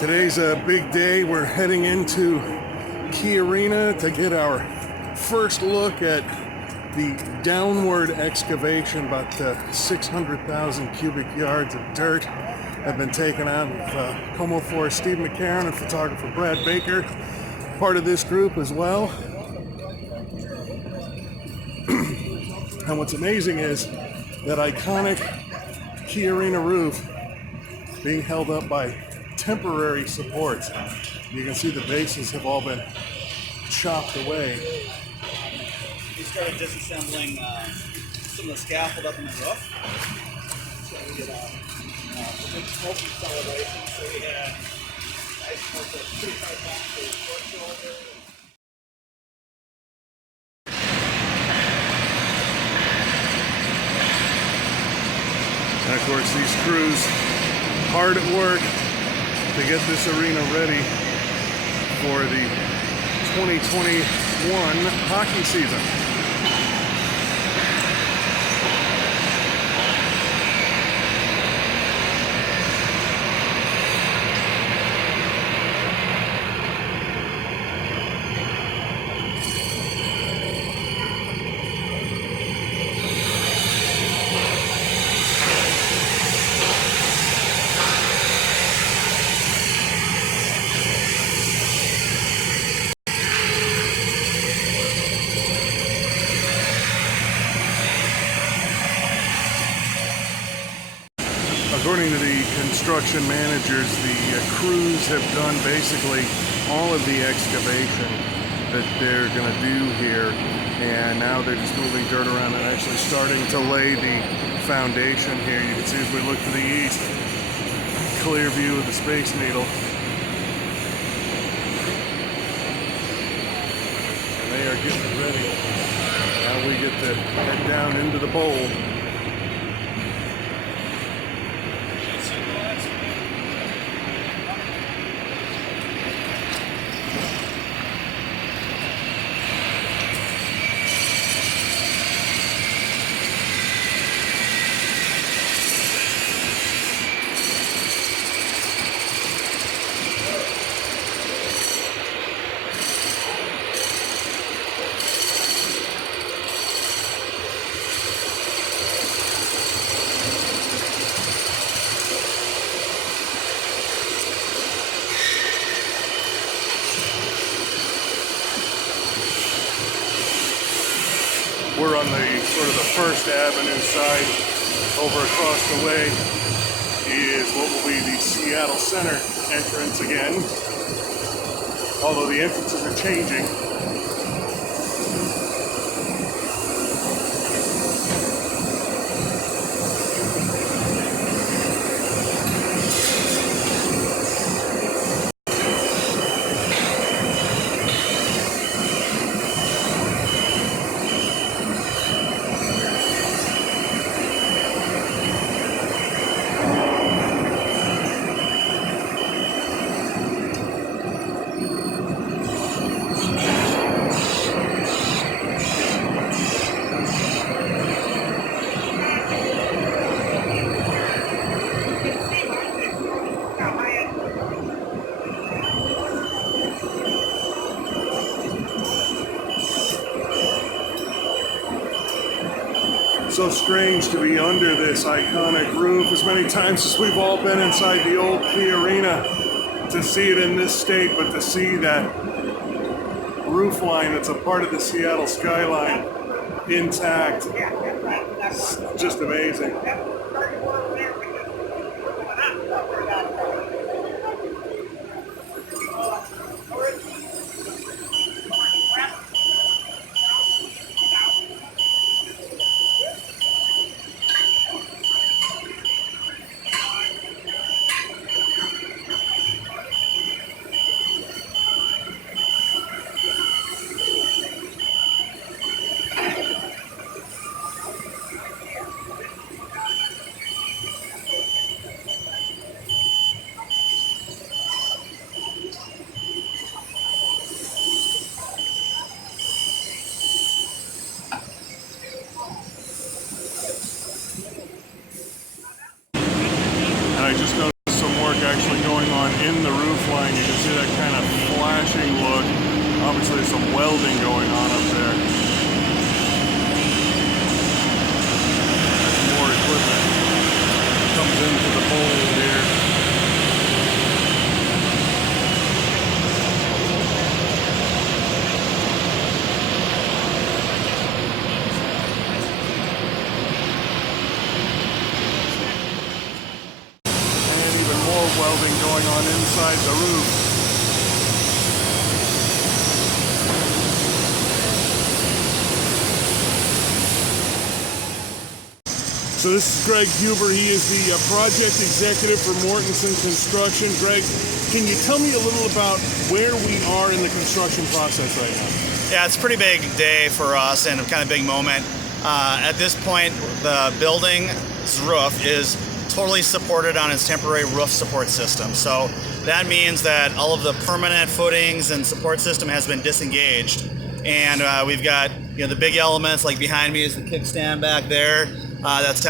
Today's a big day. We're heading into Key Arena to get our first look at the downward excavation. About 600,000 cubic yards of dirt have been taken out with Como Forest Steve McCarron and photographer Brad Baker, part of this group as well. And what's amazing is that iconic Key Arena roof being held up by temporary supports. You can see the bases have all been chopped away. We started disassembling some of the scaffold up in the roof. So we did a big smoke acceleration. So we had nice smoke that's pretty far back to the foot shoulder. And of course, these crews hard at work to get this arena ready for the 2021 hockey season. According to the construction managers, the crews have done basically all of the excavation that they're going to do here, and now they're just moving dirt around and actually starting to lay the foundation here. You can see as we look to the east, clear view of the Space Needle. And they are getting ready. Now we get to head down into the bowl. We're on the sort of the First Avenue side. Over across the way is what will be the Seattle Center entrance again, although the entrances are changing. So strange to be under this iconic roof. As many times as we've all been inside the old Key Arena, to see it in this state, but to see that roof line that's a part of the Seattle skyline intact, it's just amazing. on inside the roof. So this is Greg Huber. He is the project executive for Mortensen Construction. Greg, can you tell me a little about where we are in the construction process right now? Yeah, it's a pretty big day for us and a kind of big moment. At this point, the building's roof is totally supported on its temporary roof support system. So that means that all of the permanent footings and support system has been disengaged. And we've got the big elements, like behind me is the kickstand back there. That's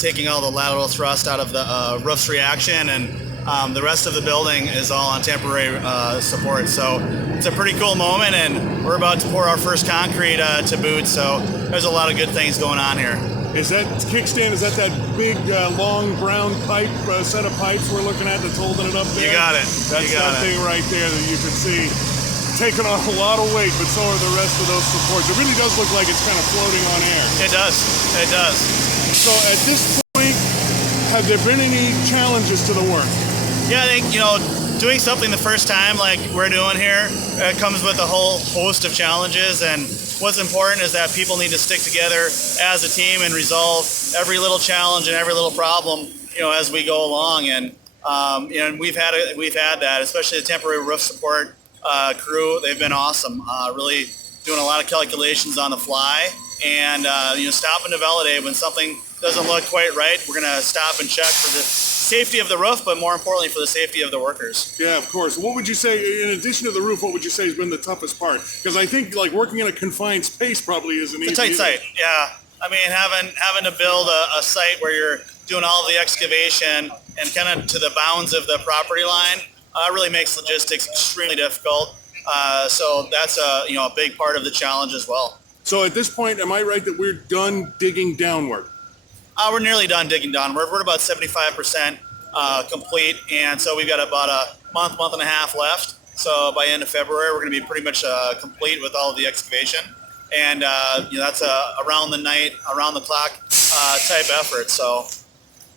taking all the lateral thrust out of the roof's reaction, and the rest of the building is all on temporary support. So it's a pretty cool moment, and we're about to pour our first concrete to boot. So there's a lot of good things going on here. Is that kickstand, is that big, long brown pipe, set of pipes we're looking at that's holding it up there? You got it. That's that thing right there that you can see. Taking on a lot of weight, but so are the rest of those supports. It really does look like it's kind of floating on air. It does. It does. So at this point, have there been any challenges to the work? Yeah, I think, doing something the first time like we're doing here, it comes with a whole host of challenges. And what's important is that people need to stick together as a team and resolve every little challenge and every little problem, as we go along. And we've had that, especially the temporary roof support crew. They've been awesome, really doing a lot of calculations on the fly, and stop and validate when something doesn't look quite right. We're going to stop and check for the safety of the roof, but more importantly for the safety of the workers. Yeah, of course. What would you say, in addition to the roof, what would you say has been the toughest part? Because I think like working in a confined space probably isn't easy. It's a tight site, yeah. I mean, having to build a site where you're doing all of the excavation and kind of to the bounds of the property line really makes logistics extremely difficult. So that's a big part of the challenge as well. So at this point, am I right that we're done digging downward? We're nearly done digging downward. We're about 75% complete, and so we've got about a month and a half left. So by end of February, we're going to be pretty much complete with all of the excavation. And that's around the night, around the clock type effort. So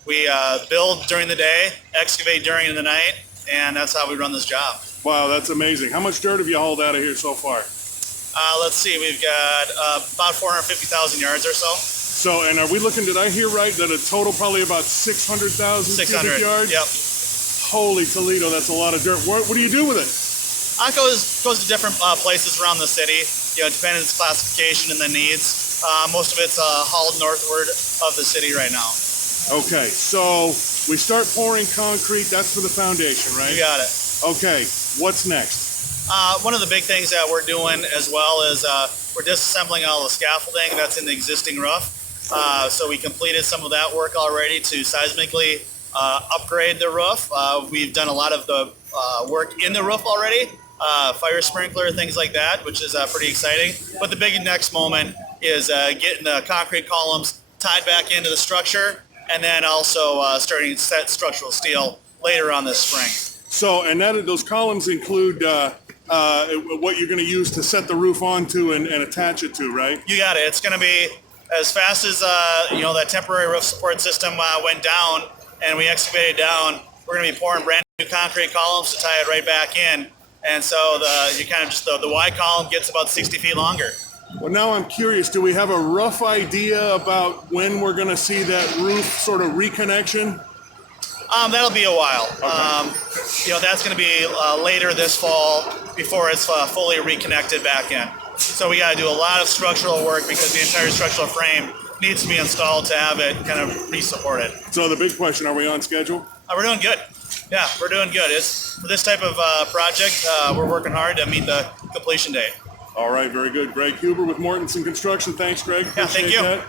we build during the day, excavate during the night, and that's how we run this job. Wow, that's amazing. How much dirt have you hauled out of here so far? Let's see, we've got about 450,000 yards or so. So, and are we looking, did I hear right, that a total probably about 600,000 cubic yards? Yep. Holy Toledo, that's a lot of dirt. What do you do with it? It goes to different places around the city, depending on its classification and the needs. Most of it's hauled northward of the city right now. Okay, so we start pouring concrete. That's for the foundation, right? You got it. Okay, what's next? One of the big things that we're doing as well is we're disassembling all the scaffolding that's in the existing roof. So we completed some of that work already to seismically upgrade the roof. We've done a lot of the work in the roof already, fire sprinkler, things like that, which is pretty exciting. But the big next moment is getting the concrete columns tied back into the structure, and then also starting to set structural steel later on this spring. So, and those columns include what you're going to use to set the roof onto and attach it to, right? You got it. It's going to be as fast as that temporary roof support system went down and we excavated down. We're going to be pouring brand new concrete columns to tie it right back in, and so the Y column gets about 60 feet longer. Well, now I'm curious. Do we have a rough idea about when we're going to see that roof sort of reconnection? That'll be a while. Okay. That's going to be later this fall before it's fully reconnected back in. So we got to do a lot of structural work because the entire structural frame needs to be installed to have it kind of re-supported. So the big question, are we on schedule? We're doing good. Yeah, we're doing good. For this type of project, we're working hard to meet the completion date. All right, very good. Greg Huber with Mortensen Construction. Thanks, Greg. Yeah, thank you. That.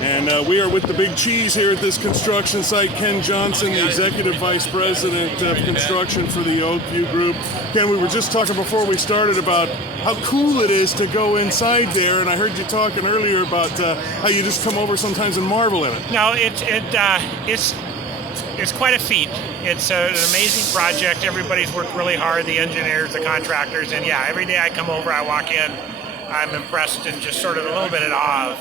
And we are with the big cheese here at this construction site, Ken Johnson, the Executive Vice President of Construction for the Oakview Group. Ken, we were just talking before we started about how cool it is to go inside there, and I heard you talking earlier about how you just come over sometimes and marvel in it. No, it's quite a feet. It's an amazing project. Everybody's worked really hard, the engineers, the contractors, and yeah, every day I come over, I walk in, I'm impressed and just sort of a little bit in awe of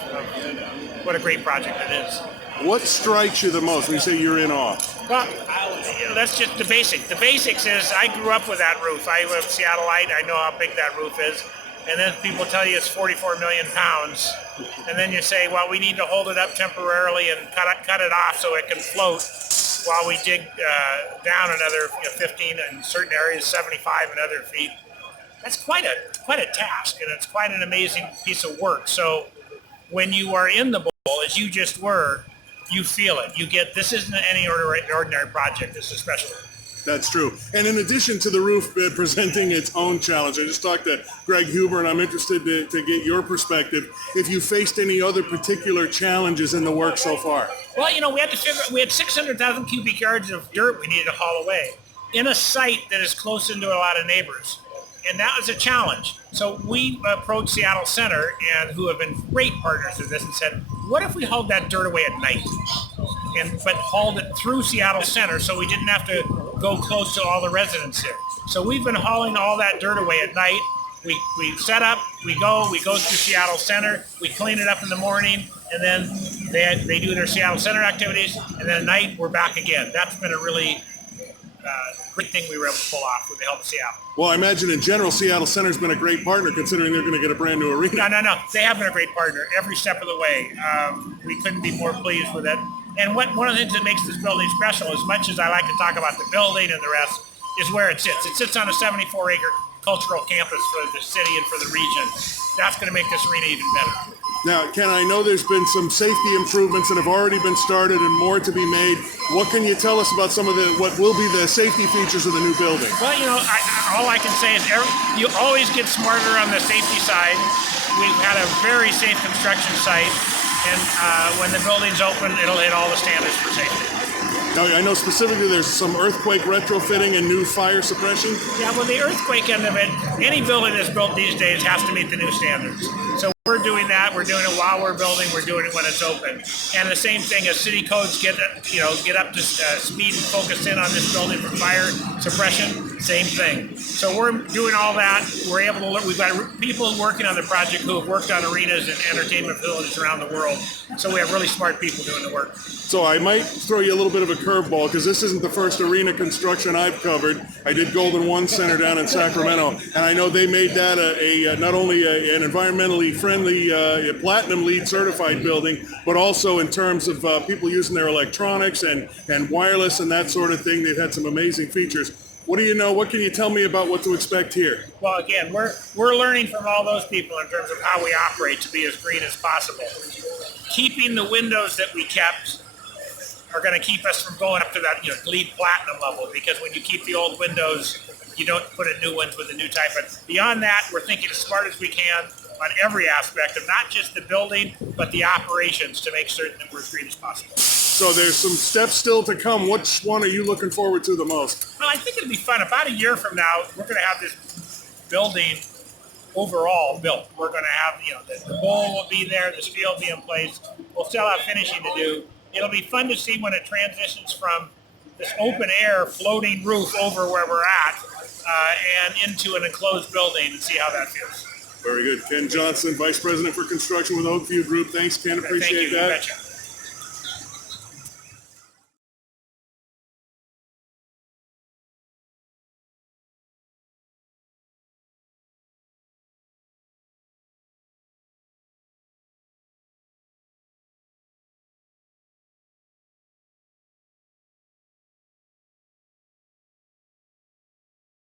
what a great project it is. What strikes you the most when you say you're in awe? Well, that's just the basic. The basics is I grew up with that roof. I was a Seattleite. I know how big that roof is. And then people tell you it's 44 million pounds. And then you say, well, we need to hold it up temporarily and cut it off so it can float while we dig down another 15 in certain areas, 75 in other feet. That's quite a task, and it's quite an amazing piece of work. So when you are in the bowl, as you just were, you feel it. You get, this isn't any ordinary project. This is special. That's true. And in addition to the roof presenting its own challenge, I just talked to Greg Huber, and I'm interested to get your perspective. If you faced any other particular challenges in the work so far? Well, we had 600,000 cubic yards of dirt we needed to haul away in a site that is close into a lot of neighbors. And that was a challenge. So we approached Seattle Center, and who have been great partners with this, and said, what if we hauled that dirt away at night? But hauled it through Seattle Center so we didn't have to go close to all the residents here. So we've been hauling all that dirt away at night. We set up, we go through Seattle Center, we clean it up in the morning, and then they do their Seattle Center activities, and then at night we're back again. That's been a really great thing we were able to pull off with the help of Seattle. Well, I imagine in general, Seattle Center's been a great partner considering they're going to get a brand new arena. No. They have been a great partner every step of the way. We couldn't be more pleased with it. And one of the things that makes this building special, as much as I like to talk about the building and the rest, is where it sits. It sits on a 74-acre cultural campus for the city and for the region. That's going to make this arena even better. Now, Ken, I know there's been some safety improvements that have already been started and more to be made. What can you tell us about some of what will be the safety features of the new building? Well, all I can say is you always get smarter on the safety side. We've had a very safe construction site, and when the building's open, it'll hit all the standards for safety. Now, I know specifically there's some earthquake retrofitting and new fire suppression. Yeah, well, the earthquake end of it, any building that's built these days has to meet the new standards. So we're doing that. We're doing it while we're building. We're doing it when it's open. And the same thing as city codes get up to speed and focus in on this building for fire suppression. Same thing. So we're doing all that. We're able to look. We've got people working on the project who have worked on arenas and entertainment facilities around the world. So we have really smart people doing the work. So I might throw you a little bit of a curveball because this isn't the first arena construction I've covered. I did Golden One Center down in Sacramento, and I know they made that not only an environmentally friendly platinum LEED certified building, but also in terms of people using their electronics and wireless and that sort of thing. They've had some amazing features. What do you know? What can you tell me about what to expect here? Well, again, we're learning from all those people in terms of how we operate to be as green as possible. Keeping the windows that we kept are going to keep us from going up to that LEED platinum level, because when you keep the old windows, you don't put in new ones with a new type. But beyond that, we're thinking as smart as we can on every aspect of not just the building, but the operations to make certain that we're as green as possible. So there's some steps still to come. Which one are you looking forward to the most? Well, I think it'll be fun. About a year from now, we're going to have this building overall built. We're going to have, the bowl will be there, the steel will be in place. We'll still have finishing to do. It'll be fun to see when it transitions from this open air floating roof over where we're at and into an enclosed building, and see how that feels. Very good. Ken Johnson, Vice President for Construction with Oakview Group. Thanks, Ken. Appreciate Thank you. that. You betcha.